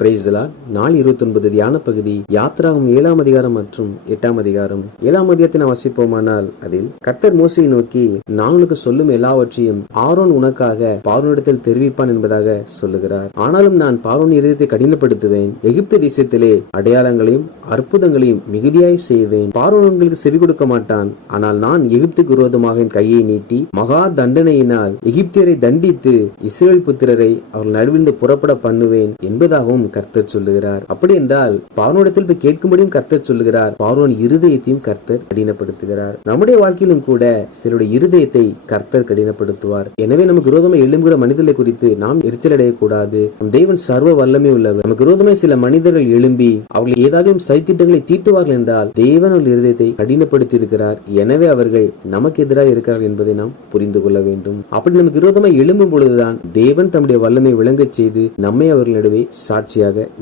Praise the Lord. நாள் 29 தியான பகுதி யாத்ராகமம் 7ஆம் அதிகாரம் மற்றும் 8ஆம் அதிகாரம். 7ஆம் அதிகாரத்தை வாசிப்போமானால் அதில் கர்த்தர் மோசேயை நோக்கி, நான் உனக்கு சொல்லும் எல்லாவற்றையும் ஆரோன் உனக்காக பார்வோனிடத்தில் தெரிவிப்பான் என்பதாக சொல்லுகிறார். ஆனாலும் நான் பார்வோன் இருதயத்தை கடினப்படுத்துவேன், எகிப்து தேசத்திலே அடையாளங்களையும் அற்புதங்களையும் மிகுதியாய் செய்வேன். பார்வோன் உங்களுக்கு செவி கொடுக்க மாட்டான். ஆனால் நான் எகிப்துக்கு விரோதமாக என் கையை நீட்டி மகா தண்டனையினால் எகிப்தியரை தண்டித்து இஸ்ரவேல் புத்திரரை அவர்கள் நடுவிலிருந்து புறப்பட பண்ணுவேன் என்பதாகவும் கர்த்தர் சொல்லுகிறார். அப்படி என்றால் பார்வோனிடத்தில் போய் கேட்கும்படியும் கர்த்தர் சொல்லுகிறார். பார்வோன் இருதயத்தையும் கர்த்தர் கடினப்படுத்துகிறார். நம்முடைய வாழ்க்கையிலும் கூட சிலருடைய இருதயத்தை கர்த்தர் கடினப்படுத்துவார். எனவே நமக்கு விரோதமாக எழும்புகிற மனிதர்களை குறித்து நாம் எரிச்சல் அடையக்கூடாது. தேவன் சர்வ வல்லமை உள்ளவர். நமக்கு விரோதமாக சில மனிதர்கள் எழும்பி அவர்கள் ஏதாவது சதித்திட்டங்களை தீட்டுவார்கள் என்றால் தேவன் அவர்கள் இருதயத்தை கடினப்படுத்தி இருக்கிறார். எனவே அவர்கள் நமக்கு எதிராக இருக்கிறார்கள் என்பதை நாம் புரிந்து கொள்ள வேண்டும். அப்படி நமக்கு விரோதமாக எழும்பும் பொழுதுதான் தேவன் தம்முடைய வல்லமை விளங்கச் செய்து நம்மை அவர்கள் நடுவே சாட்சியாக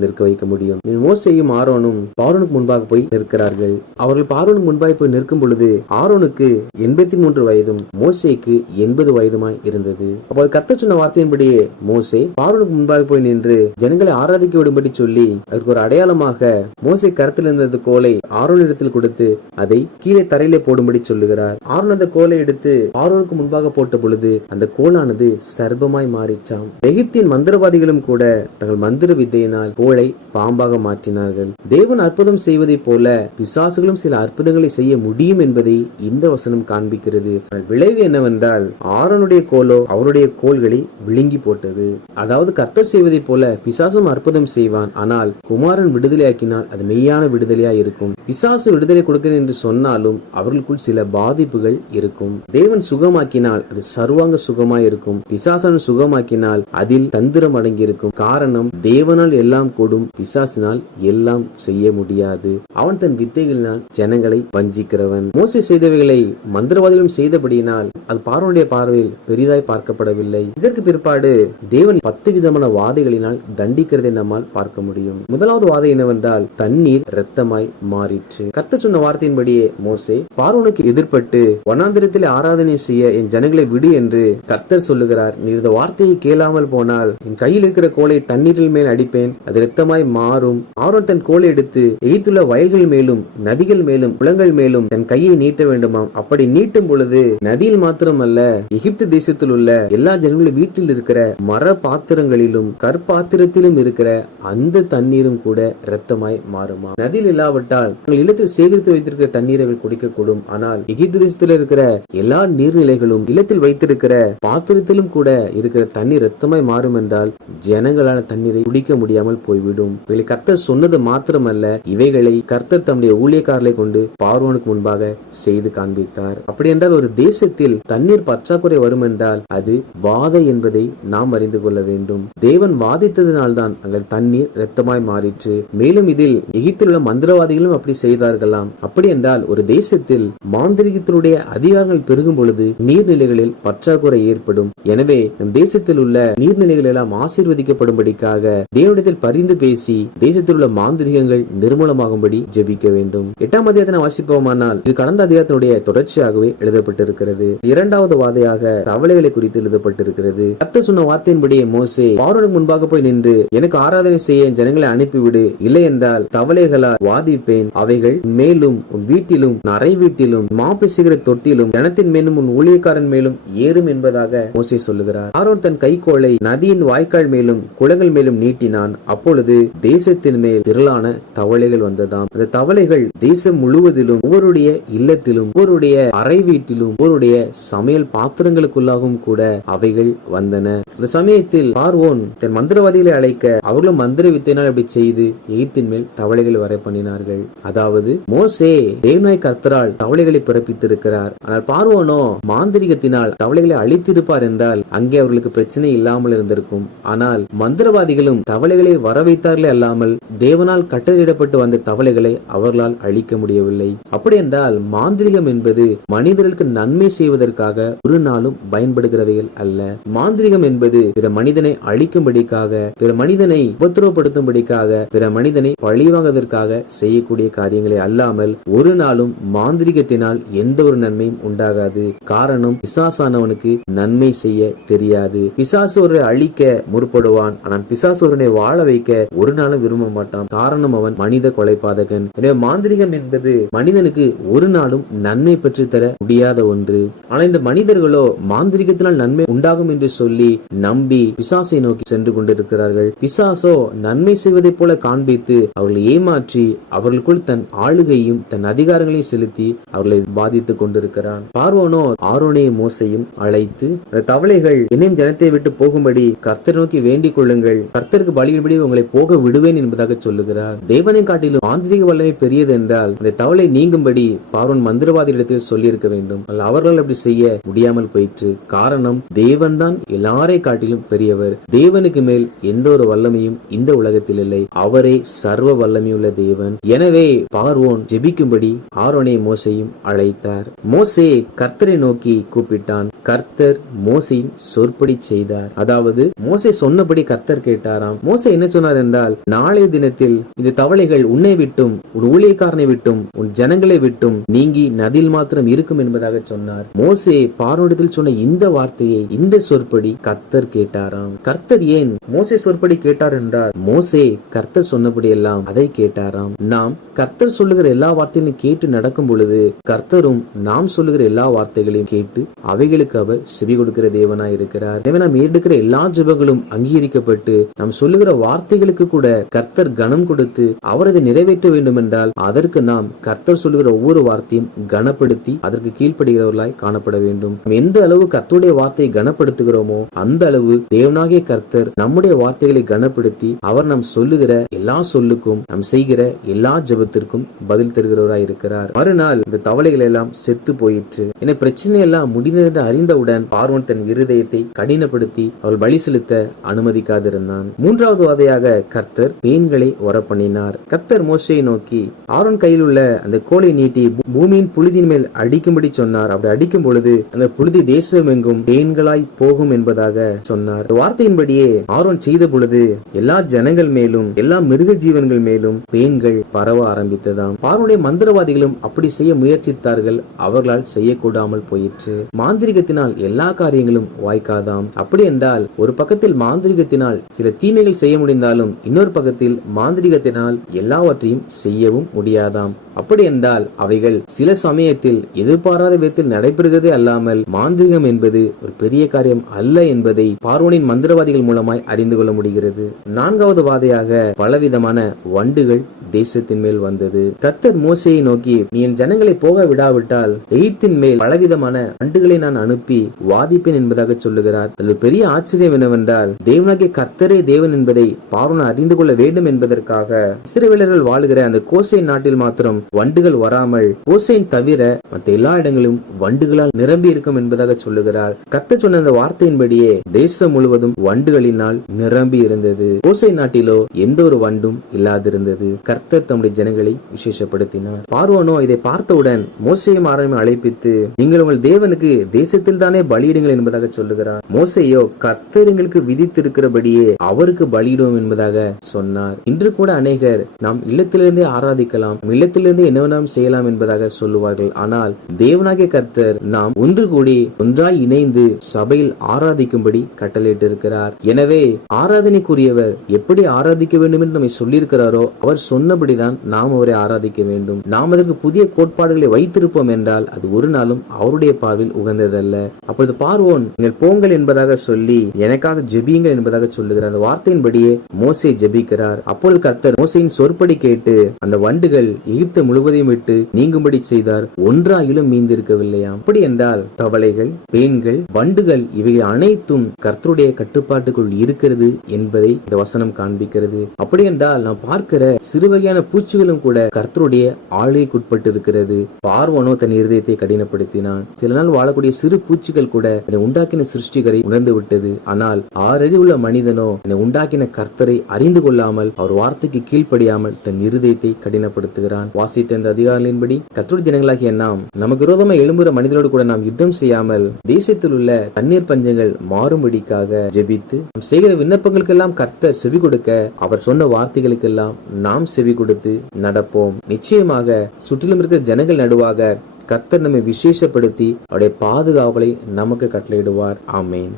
நிற்க வைக்க முடியும். மோசேயும் ஆரோனும் பார்வோனுக்கு முன்பாக போய் நிற்கிறார்கள். அவர்கள் பார்வோனுக்கு முன்பாக போய் நிற்கும் பொழுது ஆரோனுக்கு 83 வயதும் மோசேக்கு 80 வயதுமாய் இருந்தது. அப்போது கர்த்தர் சொன்ன வார்த்தையின்படியே மோசே பார்வோனுக்கு முன்பாக போய் நின்று ஜனங்களை ஆராதிக்க விடும்படி சொல்லி அதற்கு ஒரு அடையாளமாக மோசே கருத்தில் இருந்த கோலை ஆரோனிடத்தில் கொடுத்து அதை கீழே தரையிலே போடும்படி சொல்லுகிறார். ஆரோன் அந்த கோலை எடுத்து பார்வோனுக்கு முன்பாக போட்ட பொழுது அந்த கோலானது சர்ப்பமாய் மாறிச்சாம். எகிப்தின் மந்திரவாதிகளும் கூட தங்கள் மந்திர வித்தையினால் கோளை பாம்பாக மாற்றினார்கள். தேவன் அற்புதம் செய்வதை போல பிசாசுகளும் சில அற்புதங்களை செய்ய முடியும் என்பதை இந்த வசனம் காண்பிக்கிறது. விளைவு என்னவென்றால் ஆரோனுடைய கோலோ அவருடைய கோல்களை விழுங்கி போட்டது. அதாவது கர்த்தர் செய்வதை போல பிசாசும் அற்புதம் செய்வான். ஆனால் குமாரன் விடுதலையாக்கினால் அது மெய்யான விடுதலையா இருக்கும். பிசாசு விடுதலை கொடுக்கிறேன் என்று சொன்னாலும் அவர்களுக்குள் சில பாதிப்புகள் இருக்கும். தேவன் சுகமாக்கினால் அது சர்வாங்க சுகமாய் இருக்கும். பிசாசன் சுகமாக்கினால் அதில் தந்திரம் அடங்கி இருக்கும். காரணம் தேவனால் எல்லாம் கூடும், பிசாசினால் எல்லாம் செய்ய முடியாது. அவன் தன் வித்தைகளினால் ஜனங்களை வஞ்சிக்கிறவன். மோசே செய்தவைகளை மந்திரவாதிகளும் செய்தபடியினால் அது பார்வோனுடைய பார்வையில் பெரிதாய் பார்க்கப்படவில்லை. இதற்கு பிற்பாடு தேவன் 10 விதமான வாதைகளினால் தண்டிக்கிறதை நம்மால் பார்க்க முடியும். முதலாவது வாதை என்னவென்றால் தண்ணீர் இரத்தமாய் மாறிற்று. கர்த்தர் சொன்ன வார்த்தையின்படியே மோசே பார்வோனுக்கு எதிர்பட்டு வனாந்திரத்தில் ஆராதனை செய்ய என் ஜனங்களை விடு என்று கர்த்தர் சொல்லுகிறார். நீ இந்த வார்த்தையை கேளாமல் போனால் என் கையில் இருக்கிற கோலை தண்ணீரில் மேல் அடிப்பேன், அது இரத்தமாய் மாறும். ஆரோன் தன் கோலை எடுத்து எகிப்துள்ள வயல்கள் மேலும் நதிகள் மேலும் குளங்கள் மேலும் தன் கையை நீட்ட வேண்டுமாம். அப்படி நீட்டும் பொழுது நதியில் மாத்திரமல்ல எகிப்து தேசத்தில் உள்ள எல்லா ஜனங்களும் வீட்டில் இருக்கிற மர பாத்திரங்களிலும் கற்பாத்திரத்திலும் இருக்கிற அந்த தண்ணீரும் கூட இரத்தமாய் மாறுமா. நதியில் இல்லாவிட்டால் தங்கள் இல்லத்தில் சேகரித்து வைத்திருக்கிற தண்ணீரை குடிக்கக்கூடும். ஆனால் எகிப்து தேசத்தில் இருக்கிற எல்லா நீர்நிலைகளும் இல்லத்தில் வைத்திருக்கிற பாத்திரத்திலும் கூட இருக்கிற தண்ணீர் இரத்தமாய் மாறும் என்றால் ஜனங்களான தண்ணீரை குடிக்க முடியாமல் போய்விடும். கர்த்தர் சொன்னது மாத்திரமல்ல, இவைகளை கர்த்தர் தம்முடைய ஊழியக்காரர்களை கொண்டு பார்வோனுக்கு முன்பாக செய்து காண்பித்தார். அப்படி என்றால் ஒரு தேசத்தில் தண்ணீர் பற்றாக்குறை வரும் என்றால் அது வாதை என்பதை நாம் அறிந்து கொள்ள வேண்டும். தேவன் வாதித்ததினால்தான் அங்கே தண்ணீர் இரத்தமாய் மாறிற்று. மேலும் இதில் எகிப்தில் உள்ள மந்திரவாதிகளும் அப்படி செய்தார்களாம். அப்படி என்றால் ஒரு தேசத்தில் மாந்திரிகத்தினுடைய அதிகாரங்கள் பெருகும் பொழுது நீர்நிலைகளில் பற்றாக்குறை ஏற்படும். எனவே நம் தேசத்தில் உள்ள நீர்நிலைகள் எல்லாம் ஆசீர்வதிக்கப்படும்படிக்காக தேவனிடத்தில் பரிந்து பேசி தேசத்தில் உள்ள மாந்திரிகங்கள் நிர்மூலமாகும்படி ஜெபிக்க வேண்டும். 8ஆம் அதிகாரத்தை வாசிப்போமானால் இது கடந்த அதிகாரத்தினுடைய தொடர்ச்சியாகவே எழுதப்பட்டிருக்கிறது. இரண்டாவது வாதையாக தவளைகளை குறித்து எழுதப்பட்டிருக்கிறது. கர்த்தர் சொன்ன வார்த்தையின்படியே மோசே பார்வோனுக்கு முன்பாக போய் நின்று எனக்கு ஆராதனை செய்ய ஜனங்களை அனுப்பிவிடு, இல்லை என்றால் தவளைகளால் வாதிப்பேன். அவைகள் மேலும் உன் வீட்டிலும் அறை வீட்டிலும் மாப்பிசுகிற தொட்டிலும் ஜனத்தின் மேலும் உன் ஊழியக்காரன் மேலும் ஏறும் என்பதாக மோசே சொல்லுகிறார். ஆரோன் தன் கைக்கோளை நதியின் வாய்க்கால் மேலும் குளங்கள் மேலும் நீட்டினான். அப்பொழுது தேசத்தின் மேல் திரளான தவளைகள் வந்ததாம். அந்த தவளைகள் தேசம் முழுவதிலும் ஒவ்வொருடைய இல்லத்திலும் ஒவ்வொருடைய அறை வீட்டிலும் ஒவ்வொருடைய சமையல் பாத்திரங்களுக்குள்ளாகவும் கூட அவைகள் வந்தன. இந்த சமயத்தில் பார்வோன் தன் மந்திரவாதிகளை அழைக்க அவர்களும் மந்திர வித்தையினால் அப்படி செய்து எகிப்தின் மேல் தவளைகளை வரை பண்ணினார்கள். அதாவது மோசே தேவனாய் கர்த்தரால் தவளைகளை பிறப்பித்திருக்கிறார். ஆனால் பார்வோனோ மாந்திரிகத்தினால் தவளைகளை அழித்திருப்பார் என்றால் அங்கே அவர்களுக்கு பிரச்சனை இல்லாமல் இருந்திருக்கும். ஆனால் மந்திரவாதிகளும் தவளைகளை வர வைத்தார்களே அல்லாமல் தேவனால் கட்டளையிடப்பட்டு வந்த தவளைகளை அவர்களால் அழிக்க முடியவில்லை. அப்படி என்றால் மாந்திரிகம் என்பது மனிதர்களுக்கு நன்மை செய்வதற்காக ஒரு நாளும் பயன்படுகிறவைகள் அல்ல. மாந்திரிகம் என்பது பிற மனிதனை அழிக்கும்படிக்காக, பிற மனிதனை உபத்திரவப்படுத்தும்படிக்காக, பிற மனிதனை பழிவாங்குவதற்காக செய்யக்கூடிய காரியங்களை அல்லாமல் ஒரு நாளும் மாந்திரிகத்தினால் எந்த ஒரு நன்மையும் உண்டாகாது. காரணம், பிசாசானவனுக்கு நன்மை செய்ய தெரியாது. பிசாசு ஒரு அழிக்க முற்படுவான். ஆனால் பிசாசு ஒருவனை வாழ வைக்க ஒரு நாளும் விரும்ப மாட்டான். காரணம் அவன் மனித கொலைபாதகன். எனவே மாந்திரிகம் என்பது மனிதனுக்கு ஒரு நாளும் நன்மை பெற்று தர முடியாத ஒன்று. ஆனால் இந்த மனிதர்களோ மாந்திரிகத்தினால் நன்மை உண்டாகும் என்று சொல்லி நம்பி பிசாசை நோக்கி சென்று கொண்டிருக்கிறார்கள். பிசாசோ நன்மை செய்வதை போல காண்பித்து அவர்களை ஏமாற்றி அவர்களுக்குள் தன் ஆளுகையும் தன் அதிகாரங்களையும் செலுத்தி அவர்களை பாதித்துக் கொண்டிருக்கிறான். பார்வோனோ ஆரோனையும் மோசையும் அழைத்து, தவளைகள் என்னையும் ஜனத்தை விட்டு போகும்படி கர்த்தர் நோக்கி வேண்டிக் கொள்ளுங்கள், கர்த்தருக்கு பலியின்படி உங்களை போக விடுவேன் என்பதாக சொல்லுகிறார். தேவனை காட்டிலும் மாந்திரிக வல்லமை பெரியது என்றால் அந்த தவளை நீங்கும்படி பார்வோன் மந்திரவாதியிடத்தில் சொல்லியிருக்க வேண்டும். அவர்கள் அப்படி செய்ய முடியாமல் போயிற்று. காரணம், தேவன் தான் எல்லாரை காட்டிலும் பெரியவர். தேவனுக்கு மேல் எந்த ஒரு வல்லமையும் இந்த உலகத்தில் இல்லை. அவரே சர்வ வல்லமையுள்ள தேவன். எனவே பார்வோன் ஜெபிக்கும்படி ஆரோனை மோசையும் அழைத்தார். மோசே கர்த்தரை நோக்கி கூப்பிட்டான். கர்த்தர் மோசையின் சொற்படி செய்தார். அதாவது மோசே சொன்னபடி கர்த்தர் கேட்டாராம். மோசே என்ன சொன்னார் என்றால், நாளைய தினத்தில் இந்த தவளைகள் உன்னை விட்டும் உன் ஊழியக்காரனை விட்டும் உன் ஜனங்களை விட்டும் நீங்கி நதியில் மாத்திரம் இருக்கும் என்பதாக சொன்னார். மோசே பார்வோனிடத்தில் சொன்ன இந்த வார்த்தையை, இந்த சொற்படி கர்த்தர் கேட்டாராம். கர்த்தர் ஏன் மோசே சொற்படி கேட்டார் என்றால், மோசே கர்த்தர் சொன்னபடி எல்லாம் அதை கேட்டாராம். நாம் கர்த்தர் சொல்லுகிற எல்லா வார்த்தைகளையும் கேட்டு நடக்கும் பொழுது கர்த்தரும் நாம் சொல்லுகிற எல்லா வார்த்தைகளையும் கேட்டு அவைகளுக்கு அவர் செவி கொடுக்கிற தேவனாய் இருக்கிறார். எனவே நாம் எடுக்கிற எல்லா ஜெபங்களும் அங்கீகரிக்கப்பட்டு நாம் சொல்லுகிற வார்த்தைகளுக்கு கூட கர்த்தர் கனம் கொடுத்து அவர் அதை நிறைவேற்ற வேண்டும் என்றால் அதற்கு நாம் கர்த்தர் சொல்லுகிற ஒவ்வொரு வார்த்தையும் கனப்படுத்தி அதற்கு கீழ்ப்படுகிறவர்களாய் காணப்பட வேண்டும். எந்த அளவு கர்த்தருடைய வார்த்தையை கனப்படுத்துகிறோமோ அந்த அளவு தேவனாகிய கர்த்தர் நம்முடைய வார்த்தைகளை கனப்படுத்தி அவர் நாம் சொல்லுகிற எல்லா சொல்லுக்கும் நாம் செய்கிற எல்லா ஜெபத்திற்கும் பதில் தருகிறவராய் இருக்கிறார். மறுநாள் இந்த தவளைகள் எல்லாம் செத்து போயிற்று. என பிரச்சனை எல்லாம் முடிந்தது அறிந்தவுடன் பார்வோன் தன் இருதயத்தை கடினப்படுத்தி அவள் பலி செலுத்த அனுமதிக்காதிருந்தான். மூன்றாவது வாதையாக கர்த்தர் பேன்களை வரப்பண்ணினார். கர்த்தர் மோசையை நோக்கி ஆரோன் கையில் உள்ள அந்த கோலை நீட்டி பூமியின் புழுதியின் மேல் அடிக்கும்படி சொன்னார். அப்படி அடிக்கும் பொழுது அந்த புழுதி தேசம் எங்கும் பேன்களாய் போகும் என்பதாக சொன்னார். வார்த்தையின்படியே ஆரோன் செய்த பொழுது எல்லா ஜனங்கள் மேலும் எல்லா மிருக ஜீவன்கள் மேலும் பேன்கள் பரவ ஆரம்பித்ததாம். பார்வோனுடைய மந்திரவாதிகளும் அப்படி செய்ய முயற்சித்தார்கள். அவர்களால் செய்யக்கூடாமல் போயிற்று. மாந்திரிகத்தினால் எல்லா காரியங்களும் வாய்க்காதாம். அப்படி என்றால் ஒரு பக்கத்தில் மாந்திரிகத்தினால் சில தீமைகள் செய்ய முடிந்தாலும் இன்னொரு பக்கத்தில் மாந்திரிகத்தினால் எல்லாவற்றையும் செய்யவும் முடியாதாம். அப்படி என்றால் அவைகள் சில சமயத்தில் எதிர்பாராத விதத்தில் நடைபெறுகிறதே அல்லாமல் மாந்திரிகம் என்பது ஒரு பெரிய காரியம் அல்ல என்பதை பார்வோனின் மந்திரவாதிகள் மூலமாய் அறிந்து கொள்ள முடிகிறது. நான்காவது வாதையாக பலவிதமான வண்டுகள் தேசத்தின் மேல் வந்தது. கர்த்தர் மோசையை நோக்கி, நீ என் ஜனங்களை போக விடாவிட்டால் எகிப்தின் மேல் பலவிதமான வண்டுகளை நான் அனுப்பி வாதிப்பேன் என்பதாக சொல்லுகிறார். அது பெரிய ஆச்சரியம் என்னவென்றால், தேவனாகிய கர்த்தரே தேவன் என்பதை பார்வோன் அறிந்து கொள்ள வேண்டும் என்பதற்காக இஸ்ரவேலர்கள் வாழுகிற அந்த கோசேன் நாட்டில் மாத்திரம் வண்டுகள் வராமல் கோசேன் தவிர மற்ற எல்லா இடங்களும் வண்டுகளால் நிரம்பி இருக்கும் என்பதாக சொல்லுகிறார். கர்த்தர் சொன்ன அந்த வார்த்தையின்படியே தேசம் முழுவதும் வண்டுகளினால் நிரம்பி இருந்தது. கோசேன் நாட்டிலோ எந்த ஒரு வண்டும் இல்லாதிருந்தது. கர்த்தர் தம்முடைய ஜனங்களை விசேஷப்படுத்தினார். பார்வோனோ இதை பார்த்தவுடன் மோசேயும் ஆரோனையும் அழைப்பித்து, நீங்கள் உங்கள் தேவனுக்கு தேசத்தில் தானே பலியிடுங்கள் என்பதாக சொல்லுகிறார். மோசேயோ கர்த்தர் எங்களுக்கு விதித்திருக்கிறபடியே அவருக்கு பலியிடுவோம் என்பதாக சொன்னார். இன்று கூட அநேகர் நாம் இல்லத்திலிருந்தே ஆராதிக்கலாம், இல்லத்திலிருந்தே என்னவெல்லாம் செய்யலாம் என்பதாக சொல்லுவார்கள். ஆனால் தேவனாகிய கர்த்தர் நாம் ஒன்று கூடி ஒன்றாய் இணைந்து சபையில் ஆராதிக்கும்படி கட்டளையிட்டு இருக்கிறார். எனவே ஆராதனைக்குரியவர் எப்படி ஆராதிக்க வேண்டும் என்று நம்மை சொல்லியிருக்கிறாரோ அவர் சொன்னபடிதான் நாம் அவரை ஆராதிக்க வேண்டும். நாம் அதற்கு புதிய கோட்பாடுகளை வைத்திருப்போம் என்றால் அது ஒரு நாளும் அவருடைய பார்வையில் உகந்ததல்ல. அப்பொழுது பார்வோன், நீங்கள் போங்கள் என்பதாக சொல்லி எனக்காக ஜெபியுங்கள் என்பதாக சொல்லுகிறார். அந்த வார்த்தையின்படியே மோசே ஜெபிக்கிறார். அப்பொழுது கர்த்தர் மோசேயின் சொற்படி கேட்டு அந்த வண்டுகள் எகிப்து முழுவதையும் விட்டு நீங்கும்படி செய்தார். ஒன்றாயிலும் மீந்திருக்கவில்லையாம். அப்படி என்றால் தவளைகள், பேன்கள், வண்டுகள் இவைகள் அனைத்தும் கர்த்தருடைய கட்டுப்பாட்டுக்குள் இருக்கிறது என்பதை இந்த வசனம் காண்பிக்கிறது. அப்படி என்றால் நாம் பார்க்கிற சிறுவகையான பூச்சிகளும் கூட கர்த்தருடைய ஆளுகைக்குட்பட்டு இருக்கிறது. பார்வோனோ தன் இருதயத்தை கடினப்படுத்தினான். சில நாள் வாழக்கூடிய சிறு பூச்சிகள் கூட என்னை உண்டாக்கின சிருஷ்டிகரை உணர்ந்து விட்டது. ஆனால் 6 அடி உள்ள மனிதனோ என்னை உண்டாக்கின கர்த்தரை அறிந்து கொள்ளாமல் அவர் வார்த்தைக்கு கீழ்ப்படியாமல் தன் இருதயத்தை கடினப்படுத்துகிறான். வாசித்த இந்த அதிகாரங்களின்படி கர்த்தருடைய ஜனங்களாகிய நாம் நமக்கு விரோதமாக எழும்புகிற மனிதரோடு கூட நாம் யுத்தம் செய்யாமல் தேசத்தில் உள்ள தண்ணீர் பஞ்சங்கள் மாறும்படிக்காக ஜெபித்து செய்கிற விண்ணப்பங்களுக்கெல்லாம் கர்த்தர் செவி கொடுக்க அவர் சொன்ன வார்த்தைகளுக்கெல்லாம் நாம் செவி கொடுத்து நடப்போம். நிச்சயமாக சுற்றிலும் இருக்கிற ஜனங்கள் நடுவாக கர்த்தர் நம்மை விசேஷப்படுத்தி அவருடைய பாதுகாவலை நமக்கு கட்டளையிடுவார். ஆமேன்.